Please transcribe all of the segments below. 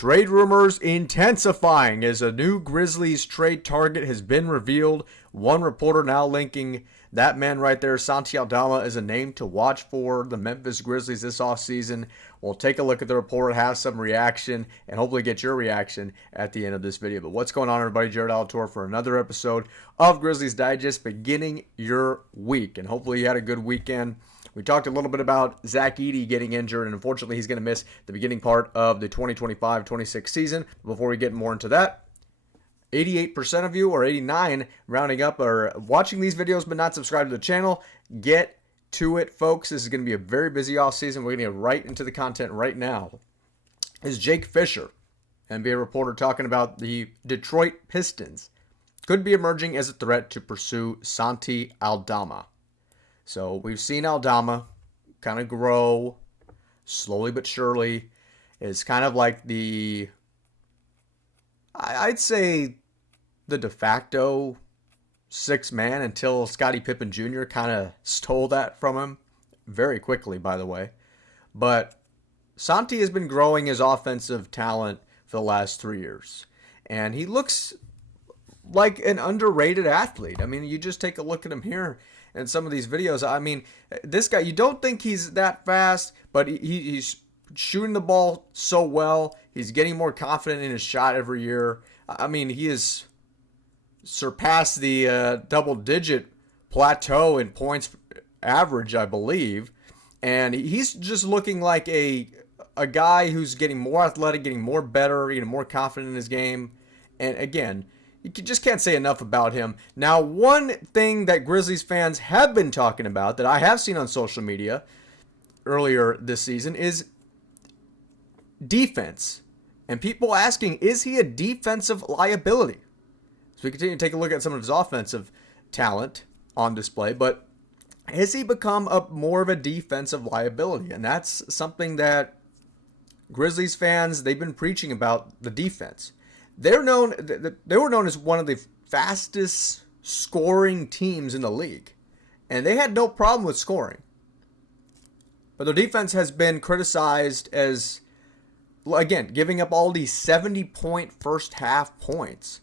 Trade rumors intensifying as a new Grizzlies trade target has been revealed. One reporter now linking that man right there, Santi Aldama, as a name to watch for the Memphis Grizzlies this offseason. We'll take a look at the report, have some reaction, and hopefully get your reaction at the end of this video. But what's going on, everybody? Jared Alator for another episode of Grizzlies Digest, beginning your week. And hopefully you had a good weekend. We talked a little bit about Zach Edey getting injured, and unfortunately he's going to miss the beginning part of the 2025-26 season. Before we get more into that, 88% of you, or 89 rounding up, are watching these videos but not subscribed to the channel. Get to it, folks. This is going to be a very busy offseason. We're going to get right into the content right now. Is Jake Fisher, NBA reporter, talking about the Detroit Pistons could be emerging as a threat to pursue Santi Aldama. So we've seen Aldama kind of grow slowly but surely. It's kind of like I'd say the de facto sixth man until Scottie Pippen Jr. kind of stole that from him very quickly, by the way. But Santi has been growing his offensive talent for the last 3 years. And he looks like an underrated athlete. I mean, you just take a look at him here in some of these videos. I mean, this guy, you don't think he's that fast, but he's shooting the ball so well. He's getting more confident in his shot every year. I mean, he has surpassed the double-digit plateau in points average, I believe. And he's just looking like a guy who's getting more athletic, getting more better, getting more confident in his game. And again, you just can't say enough about him. Now, one thing that Grizzlies fans have been talking about that I have seen on social media earlier this season is defense. And people asking, is he a defensive liability? So we continue to take a look at some of his offensive talent on display, but has he become more of a defensive liability? And that's something that Grizzlies fans, they've been preaching about, the defense. They were known as one of the fastest scoring teams in the league, and they had no problem with scoring. But their defense has been criticized as, again, giving up all these 70-point first half points.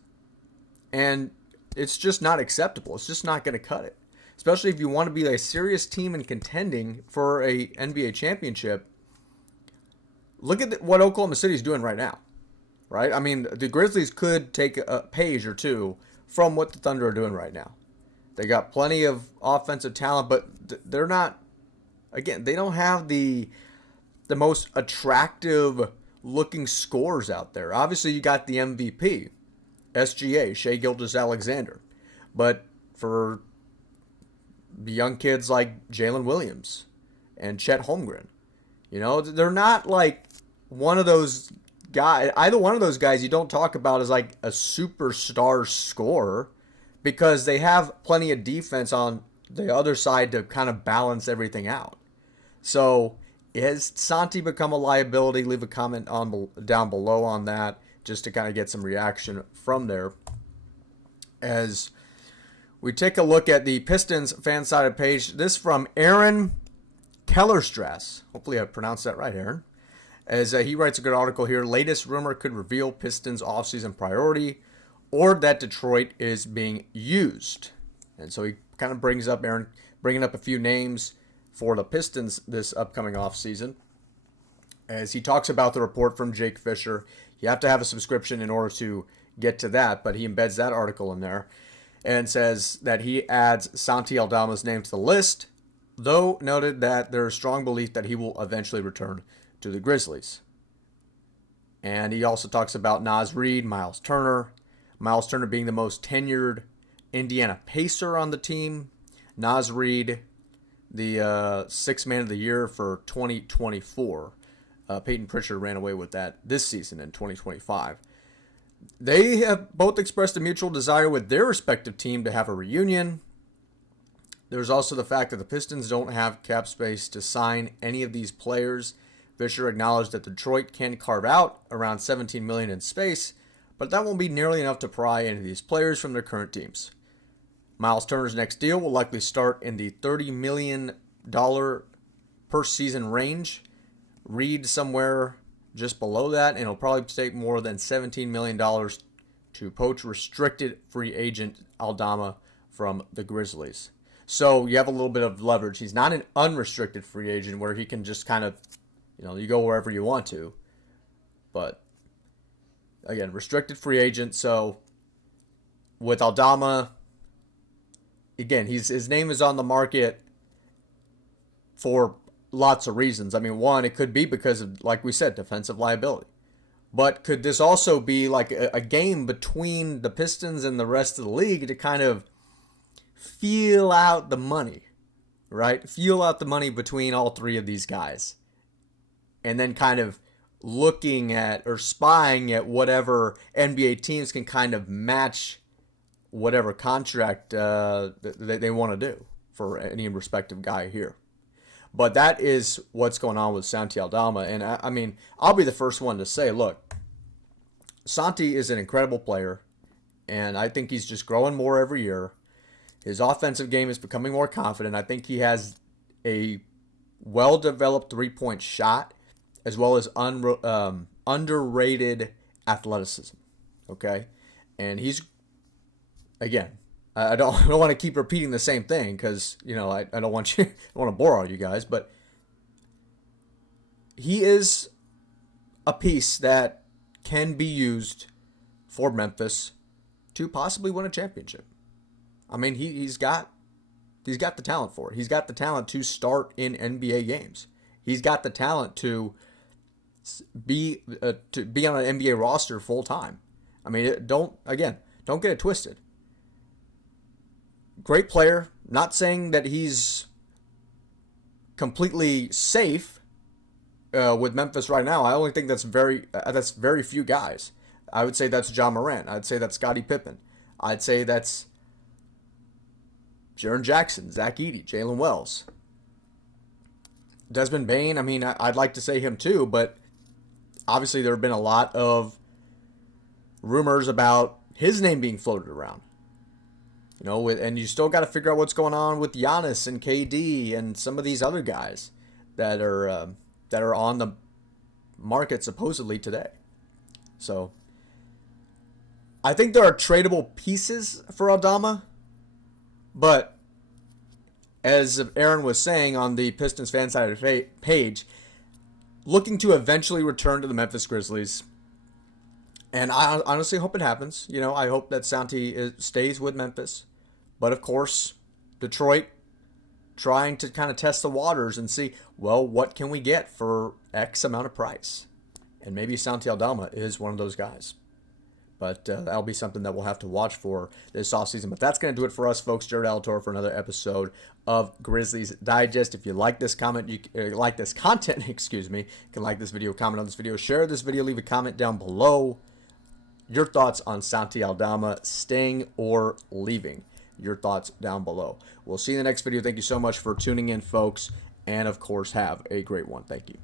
And it's just not acceptable. It's just not going to cut it. Especially if you want to be a serious team and contending for a NBA championship. Look at what Oklahoma City is doing right now. Right? I mean, the Grizzlies could take a page or two from what the Thunder are doing right now. They got plenty of offensive talent, but they're not, again, they don't have the most attractive looking scores out there. Obviously, you got the MVP, SGA, Shai Gilgeous-Alexander. But for the young kids like Jalen Williams and Chet Holmgren, you know, they're not like one of those guys. Either one of those guys you don't talk about as like a superstar scorer, because they have plenty of defense on the other side to kind of balance everything out. So has Santi become a liability? Leave a comment down below on that, just to kind of get some reaction from there. As we take a look at the Pistons fan-sided page, this from Aaron Kellerstrass. Hopefully I pronounced that right, Aaron. As he writes a good article here, latest rumor could reveal Pistons offseason priority, or that Detroit is being used. And so he kind of brings up, Aaron, bringing up a few names for the Pistons this upcoming offseason. As he talks about the report from Jake Fisher, you have to have a subscription in order to get to that, but he embeds that article in there and says that he adds Santi Aldama's name to the list, though noted that there is strong belief that he will eventually return to the Grizzlies. And he also talks about Naz Reid, Miles Turner being the most tenured Indiana Pacer on the team. Naz Reid, the sixth man of the year for 2024. Peyton Pritchard ran away with that this season in 2025. They have both expressed a mutual desire with their respective team to have a reunion. There's also the fact that the Pistons don't have cap space to sign any of these players. Fisher acknowledged that Detroit can carve out around $17 million in space, but that won't be nearly enough to pry any of these players from their current teams. Miles Turner's next deal will likely start in the $30 million per season range. Reid somewhere just below that, and it'll probably take more than $17 million to poach restricted free agent Aldama from the Grizzlies. So you have a little bit of leverage. He's not an unrestricted free agent where he can just kind of, you go wherever you want to. But again, restricted free agent. So with Aldama, again, his name is on the market for lots of reasons. I mean, one, it could be because of, like we said, defensive liability. But could this also be like a game between the Pistons and the rest of the league to kind of feel out the money, right? Feel out the money between all three of these guys. And then kind of looking at or spying at whatever NBA teams can kind of match whatever contract they want to do for any respective guy here. But that is what's going on with Santi Aldama. And I mean, I'll be the first one to say, look, Santi is an incredible player, and I think he's just growing more every year. His offensive game is becoming more confident. I think he has a well-developed three-point shot as well as underrated athleticism. Okay? And he's, again, I don't want to keep repeating the same thing because, I don't want to bore all you guys, but he is a piece that can be used for Memphis to possibly win a championship. I mean, he's got the talent for it. He's got the talent to start in NBA games. He's got the talent to be on an NBA roster full time. I mean, don't get it twisted. Great player. Not saying that he's completely safe with Memphis right now. I only think that's very few guys. I would say that's Ja Morant. I'd say that's Scottie Pippen. I'd say that's Jaren Jackson, Zach Edey, Jalen Wells. Desmond Bane, I mean, I'd like to say him too, but obviously there have been a lot of rumors about his name being floated around. And you still got to figure out what's going on with Giannis and KD and some of these other guys that are on the market supposedly today. So I think there are tradable pieces for Aldama, but as Aaron was saying on the Pistons fan side of the page, looking to eventually return to the Memphis Grizzlies. And I honestly hope it happens. I hope that Santi stays with Memphis. But of course, Detroit trying to kind of test the waters and see, well, what can we get for X amount of price? And maybe Santi Aldama is one of those guys. But that'll be something that we'll have to watch for this offseason. But that's going to do it for us, folks. Jared Alatorre for another episode of Grizzlies Digest. If you like this content, you can like this video, comment on this video, share this video, leave a comment down below. Your thoughts on Santi Aldama staying or leaving. Your thoughts down below. We'll see you in the next video. Thank you so much for tuning in, folks. And, of course, have a great one. Thank you.